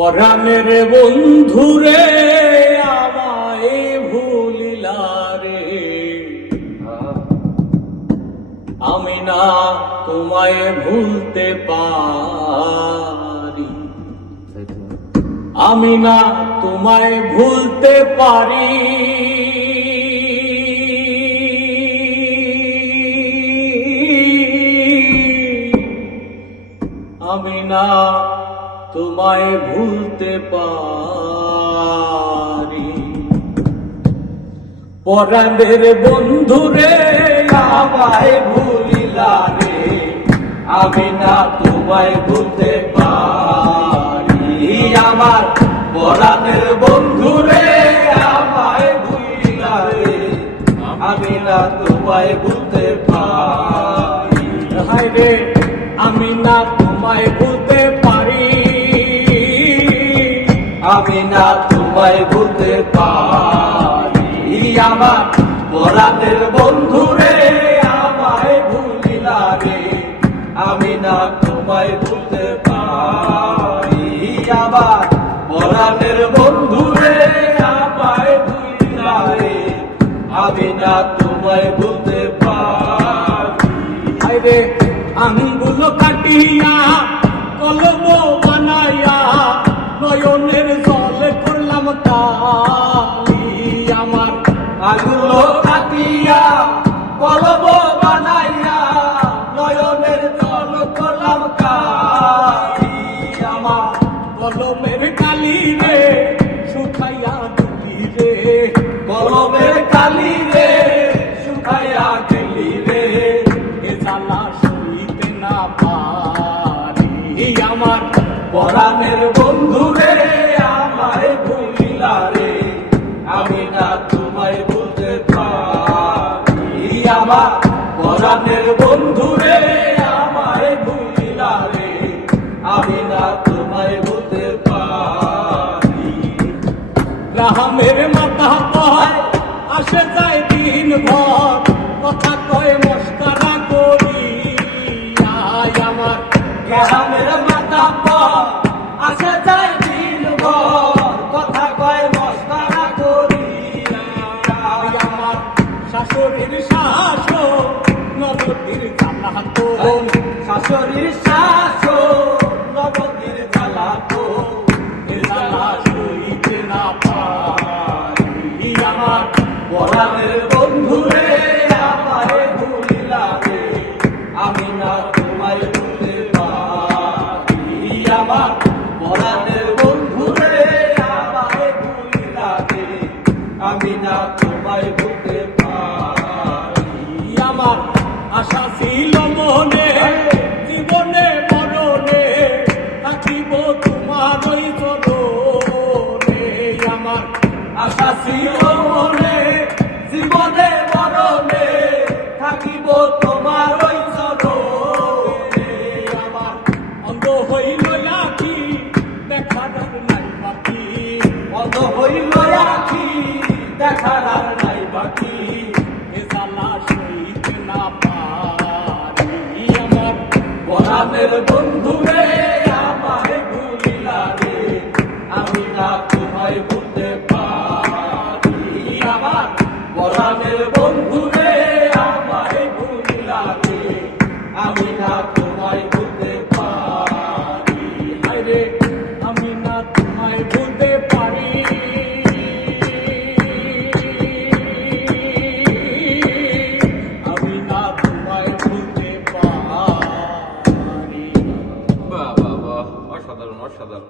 পরাণের বন্ধুরে আমায় ভুলিলা রে, আমি না তোমায় ভুলতে পারি, আমি না তোমায় ভুলতে পারি। আমি না তোমায় ভুলতে পারি। পরাণের বন্ধুরে আমায় ভুলিলা রে, আমি না তোমায় ভুলতে পারি। আমার পরাণের বন্ধুরে আমায় ভুলিলা রে, আমি না তোমায় ভুলতে পারি। হায় রে, আমি না তোমায় ভুলতে পারি, আমি না তোমায় ভুলতে পারি। আমার পরাণের বন্ধুরে আমায় ভুলিলা রে, আমি না তোমায় ভুলতে পারি। আমার পরাণের বন্ধুরে আমায় ভুলিলা রে, আমি না তোমায় ভুলতে পারি। আরে আঙ্গুল কাটিয়া কলম বানাইয়া নয়নের জল করলাম কালি। আমার আঙ্গুল কাটিয়া কলম বানাইয়া নয়নের জল করলাম কালি। আমার কলমের কালি রে শুকাইয়া গেলি রে, কলমের কালি রে শুকাইয়া গেলি রে, এ জ্বালা সইতে না পারি। আমার পরাণের বন্ধুরে আমায় ভুলিলা রে, আমি না তোমায় ভুলতে পারি। আমার পরাণের বন্ধুরে আমায় ভুলিলা রে, আমি না তোমায় ভুলতে পারি। রামের মাথা কয় আসে যায় দিন ভর, কথা কয় মস্করা করি। আমার রামের মাথা কয় আসে যায় দিন ভর, কথা কয় মস্করা করি। আমার শাশুড়ির শাসন নবতীর জ্বালাতন, শাশুড়ির শাসন নবতীর জ্বালাতন, এ জ্বালা সইতে না পারি। আমার পরাণের বন্ধুরে আমায় ভুলিলা রে, আমি না তোমায় ভুলতে পারি। আমার পরাণের বন্ধুরে আমায় ভুলিলা রে, আমি না তোমায় ভুলতে পারি। আমার আশা ছিল মনে জীবনে মরণে থাকিব তোমার ওই চরণে। আমার আশা ছিল মনে জীবনে মরণে থাকিব তোমার ওই চরণে। আমার অন্ধ হইল আখি দেখার আর নাই বাকি, অন্ধ হইল আখি দেখার আর নাই বাকি, এ জ্বালা সইতে না পারি। আমার পরাণের বন্ধুরে আমায় ভুলিলা রে, আমি না তোমায় ভুলতে পারি। আমার পরাণের বন্ধুরে আমায় ভুলিলা রে, আমি না তোমায় ভুলতে পারি। আরে আমি না তোমায়